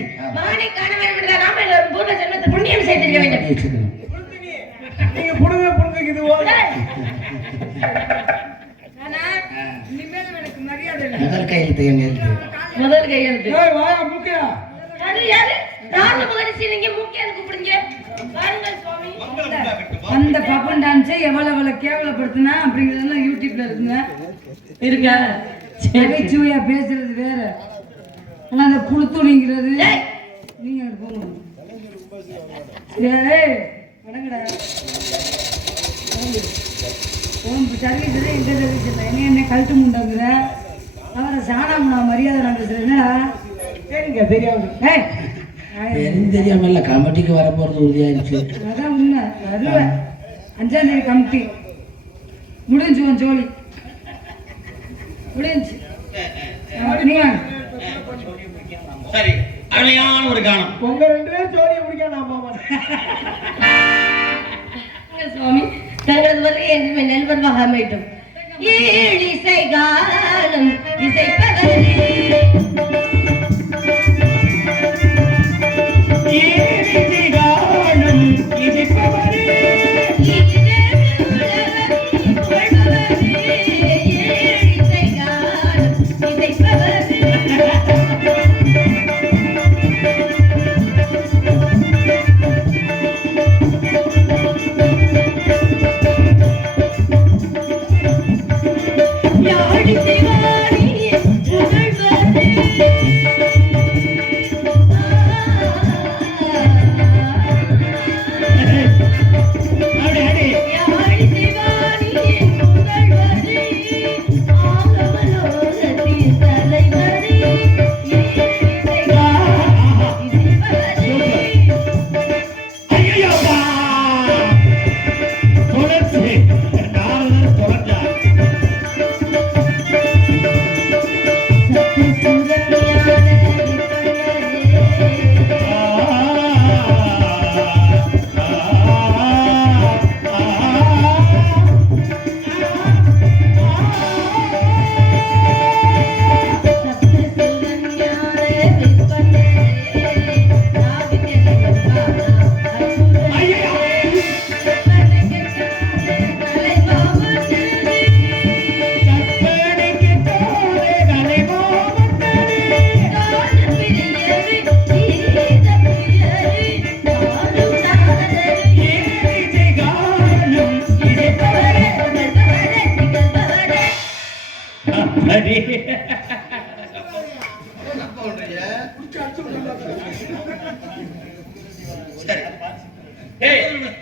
நினைச்சு மகனை காண வேண்டும் நாம பூர்வ ஜென்மத்தை புண்ணியம் செய்திருக்க வேண்டும். நீங்க புடுங்க இது முதல் கையெழுத்து எங்க இருக்கு? முதல் கையெழுத்து வாயா மூக்கையா அது யாரு? ராஜ மகரிஷி நீங்க மூக்கையான்னு கூப்பிடுங்க. வாருங்கள் சுவாமி. அந்த பப்பன் டான்ஸை எவ்வளவு கேவலப்படுத்தினா அப்படிங்கிறதெல்லாம் யூடியூப்ல இருக்குங்க. இருக்கா? நகைச்சுவையா பேசுறது வேற, ஆனா அந்த புழுத்துணிங்கிறது நீங்க போங்க. வணங்கடா சர்வீஸ் எந்த சர்வீஸ் இல்லை. என்ன கழட்டு முண்டாங்கிற அவரை சாணாமுனா மரியாதை நான் பேசுறேன்னா சரிங்க தெரியாது. தெரியாம இல்ல கமிட்டிக்கு வர போறது உறுதியாயிருச்சு. அதான் உண்மை. வருவேன் 5ஆம் தேதி கமிட்டி முடிஞ்சு உன் ஜோலி முடிஞ்சு. சரி, அருமையான ஒரு கானம். உங்க 2 பேரும் ஜோலியை முடிக்க நான் போவேன். சுவாமி தங்களது வரை என்று நெல்வர்வாக அமைட்டும். இசை காலம் இசைப்பவரே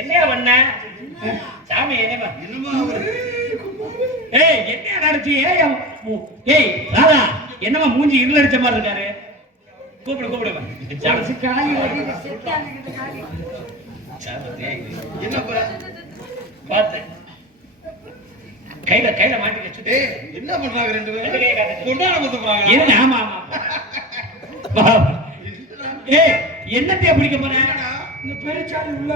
என்ன பண்ண சாமி? என்ன நடச்சு? ராதா என்னமா மூஞ்சி இருள் அடிச்ச மாதிரி இருக்காரு? கூப்பிடு பார்த்தேன். கையில மாட்டி வச்சுட்டு என்ன பண்றாங்க 2 பேரும்? கொண்டாட போறாங்க. ஆமா என்னத்தைய பிடிக்க போறேன்? இந்த பெருச்சாலி உள்ள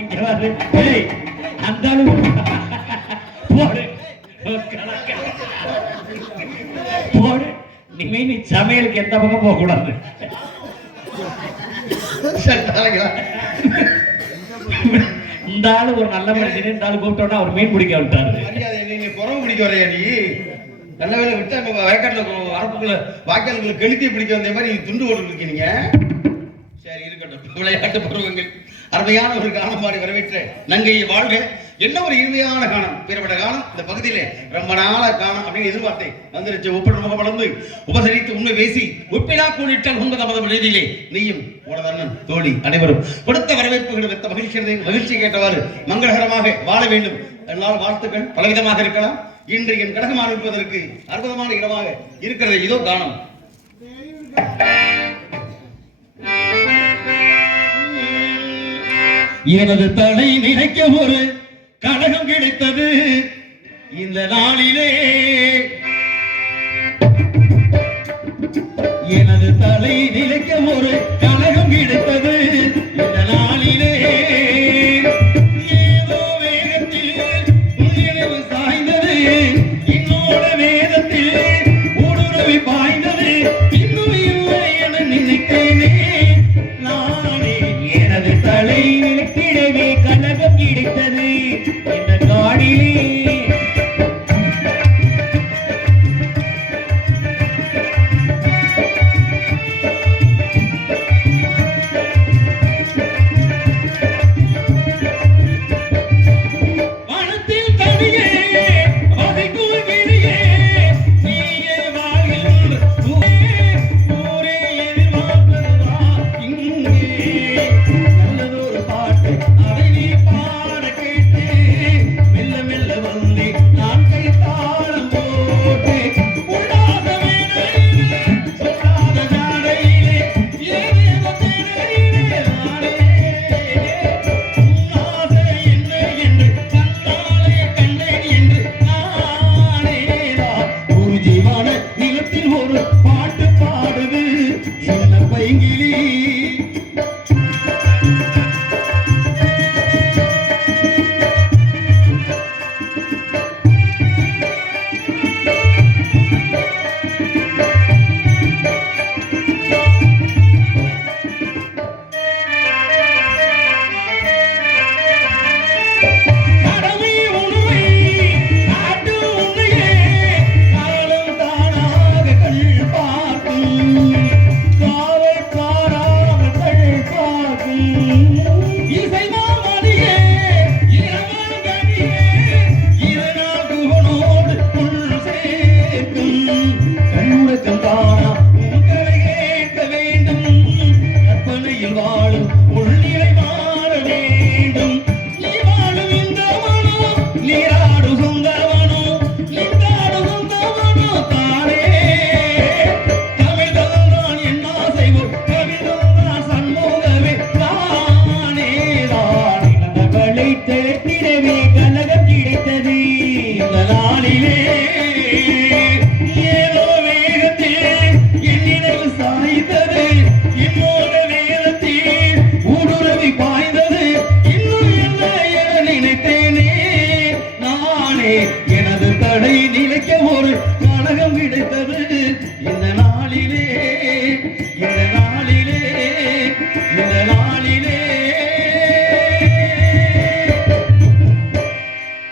இங்க வந்து அந்த போடு நீ சமையலுக்கு எந்த பக்கம் போக கூடாது. இந்த ஆளு ஒரு நல்ல மனுஷன். இந்த ஆளு கூப்பிட்டோன்னா அவர் மீன் பிடிக்க விட்டாரு. நீ குறவு பிடிக்க வரையா? நீ நல்ல வேலை விட்டா வயக்காட்டுல வரப்புக்குள்ள வாய்க்காலுக்குள்ள கெளுத்தி பிடிக்க வந்த மாதிரி துண்டு போட்டு இருக்கீங்க. சரி இருக்கட்டும். விளையாட்டு பருவங்கள் அருமையான ஒரு காலம் மாறி வரவேற்ற நங்கையை வாழ்க. என்ன ஒரு இனிமையான காலம், பிறப்பட்ட காலம். இந்த பகுதியிலே ரொம்ப நாள காலம் அப்படின்னு எதிர்பார்த்தேன். வந்துருச்சு. ஒப்பட முகம் வளர்ந்து உபசரித்து உண்மை பேசி ஒப்பிலா கூடிட்டால் உண்மை மதம் எழுதியிலே நீயும் உனதண்ணன் தோழி அனைவரும் கொடுத்த வரவேற்புகளை வெத்த மகிழ்ச்சி கேட்டவாறு மங்களகரமாக வாழ வேண்டும். எல்லாரும் வாழ்த்துக்கள் பலவிதமாக இருக்கலாம். இன்று என் கடகமாக இருப்பதற்கு அற்புதமான இடமாக இருக்கிறது. இதோ கானம். எனது தலை நினைக்க ஒரு கழகம் கிடைத்தது இந்த நாளிலே. எனது தலை நினைக்க ஒரு கழகம் கிடைத்தது இந்த நாளிலே. ஏதோ வேகத்தில் உயிரிழவு சாய்ந்தது, இன்னோட வேதத்தில் ஊடுருவி பாய்ந்தது. இன்னும் இல்லை இந்த நாளிலே இந்த நாளிலே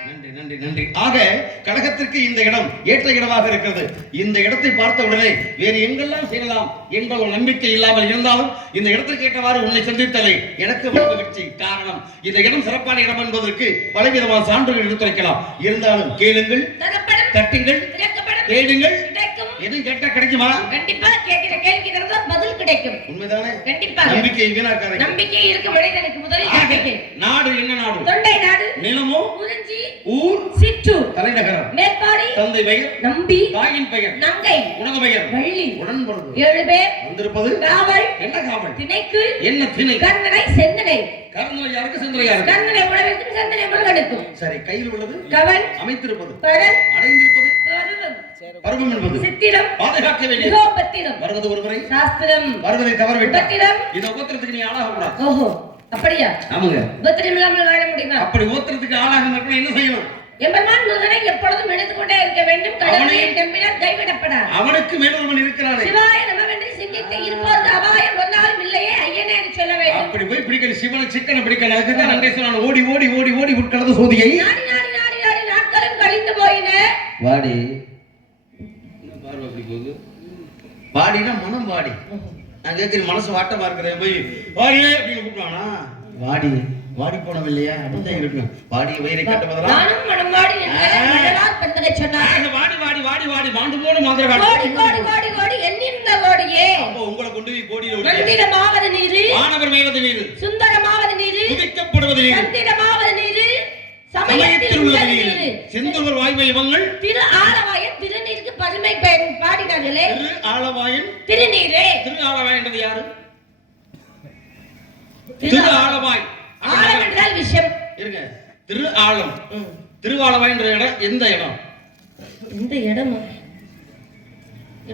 நன்றி நன்றி நன்றி. ஆக கழகத்திற்கு இந்த இடம் ஏற்ற இடமாக இருக்கிறது. இந்த இடத்தை பார்த்த உடனே வேறு எங்கெல்லாம் செய்யலாம் என்ற ஒரு நம்பிக்கை இல்லாமல் இருந்தாலும் இந்த இடத்திற்கு ஏற்றவாறு உன்னை சந்தித்ததை எனக்கு மகிழ்ச்சி. காரணம் இந்த இடம் சிறப்பான இடம் என்பதற்கு பலவிதமான சான்றுகள் எடுத்துரைக்கலாம். இருந்தாலும் கேளுங்கள், தரப்படும், தட்டுங்கள், திறக்கப்படும், தேடுங்கள். கிடைக்கும். எதுவும் கேட்டா கிடைக்குமா? கண்டிப்பா கேட்கிற கேள்விக்கு தான் பதில் கிடைக்கும். உண்மைதானே? கண்டிப்பா. நம்பிக்கை வீணாக்காதீங்க. நம்பிக்கை இருக்கும் மனிதனுக்கு முதலில் நம்பிக்கை. நாடு என்ன நாடு? தொண்டை நாடு. நிலமோ? குறிஞ்சி. ஊர்? சிற்றூர். தலைநகரம்? மேற்பாடி. தந்தை பெயர்? நம்பி. தாயின் பெயர்? நங்கை. உனது பெயர்? வள்ளி. உடன்படுது. 7 பேர். வந்திருப்பது? காவல். என்ன காவல்? திணைக்கு. என்ன திணை? கர்ணனை செந்தனை. கர்ணனை யாருக்கு, செந்தனை யாருக்கு? கர்ணனை உணவிற்கும் செந்தனை முருகனுக்கும். சரி, கையில் உள்ளது? கவன். அமைத்திருப்பது? பரன். அடைந்திருப்பது? பருவம். பருவம் என்பது சித்திரம். பாதுகாக்க வேண்டியது. விகோபத்திரம். வருவது ஒருவரை, சாஸ்திரம். வருவதை தவறவிட்டார். உபத்திரம். இந்த உபத்திரத்துக்கு நீ ஆளாக கூடாது. ஓஹோ, அப்படியா? ஆமாங்க. உபத்திரம் இல்லாமல் வாழ முடியுமா? அப்படி உபத்திரத்துக்கு ஆளாக இருக்கணும், என்ன செய்யணும்? எம்பெருமான் முருகனை எப்பொழுதும் நினைத்துக் கொண்டே இருக்க வேண்டும். கடவுளை நம்பினார் கைவிடப்படார். அவனுக்கு மேலொருவன் இருக்கிறானே. சிவாய நமவென்று சிந்தித்து இருப்போது அபாயம் ஒன்றாலும் இல்லையே ஐயனே என்று சொல்ல வேண்டும். அப்படி போய் பிடிக்கிற சிவனை சிக்கனை பிடிக்கணும். அதுக்குதான் நன்றி சொன்னான். ஓடி ஓடி ஓடி ஓடி உட்கடந்த சோதியை நாடி நாடி நாடி நாடி நாட்களும் கழிந்து போயின. வாடி. பார்வை அப்படி போகுது. வாடினா மனம் வாடி. நான் கேட்கிறேன், மனசு வாட்டமா இருக்கிறேன் போய் வாடியே அப்படின்னு கூப்பிடுவானா? வாடி வாடி போனோம் இல்லையா? அப்படிதான் இருக்கணும். வாடி வயிறை கட்டுவதெல்லாம் நானும் மனம் வாடி மடலார் பந்தனை சொன்னார். வாடி வாடி வாடி வாடி மாண்டு போன மாதிரி கோடி கோடி கோடி கோடி எண்ணிருந்த கோடியே. அப்போ உங்களை கொண்டு போய் கோடியில விட்டு மந்திரமாவது நீரு, மாணவர் மேவது நீரு, சுந்தரமாவது நீரு, துதிக்கப்படுவது நீரு, மந்திரமாவது நீரு, சமயத்தில் உள்ளது நீரு, செந்தூர் வாய்மை இவங்கள் திரு ஆலவாயன் திருநீருக்கு பதுமை பாடினார்களே. திரு ஆலவாயன் திருநீரே. திரு ஆலவாய் என்றது யாரு? திரு ஆலவாய். ஆலம் என்றால் விஷயம். இருங்க. திரு ஆலம். திருவாலவாய் என்ற இடம் எந்த இடம்? இந்த இடம்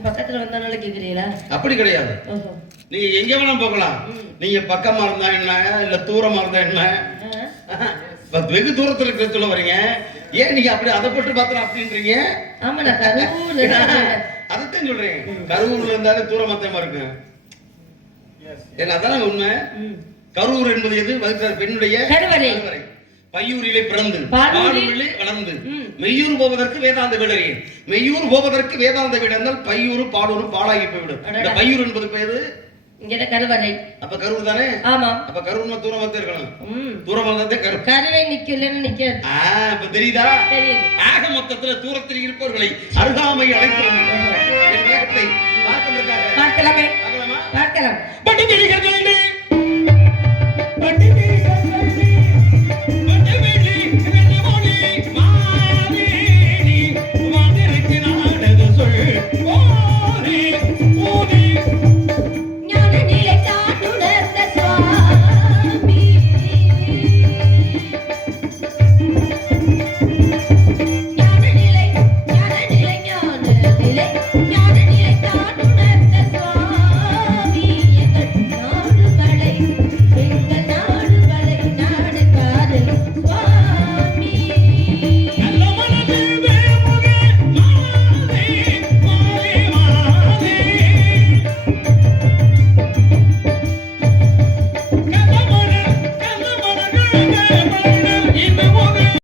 பக்கத்துல வந்தாலும் கேக்குறீங்களா? அப்படி கிடையாது. நீங்க எங்க வேணா போகலாம். நீங்க பக்கமா இருந்தா என்ன, இல்ல தூரமா இருந்தா என்ன, வெகு தூரத்துல இருக்க சொல்ல வரீங்க. ஏன் நீங்க அப்படி அதை போட்டு பாத்திரம் அப்படின்றீங்க? ஆமா, நான் கரூர்ல அதைத்தான் சொல்றேன். கரூர்ல இருந்தாலே தூரமாத்தமா இருக்கு. ஏங்க அதான உண்மை. கரூர் என்பது எது? பெண்ணுடைய கருவறை. பையூரிலே பிறந்து பாலூரிலே வளர்ந்து மெய்யூர் போவதற்கு வேதாந்த வீடறே. மெய்யூர் போவதற்கு வேதாந்த வீடு என்றால் பையூர் பாலூர் பாலாகி போய்விடும். இந்த பையூர் என்பது பேரு இங்க கருவறை. அப்ப கரூர் தானே? ஆமா. அப்ப கரூர்னா தூரமாத்தே இருக்கணும். தூரமா இருந்தா கருவை நிக்கலன்னு நிக்காது. இப்ப தெரியுதா? ஆக மொத்தத்துல தூரத்தில் இருப்பவர்களை அருகாமை அழைக்கிறோம். பார்க்கலாமே? பார்க்கலாமா? பார்க்கலாம். பட்டு தெரிகிறது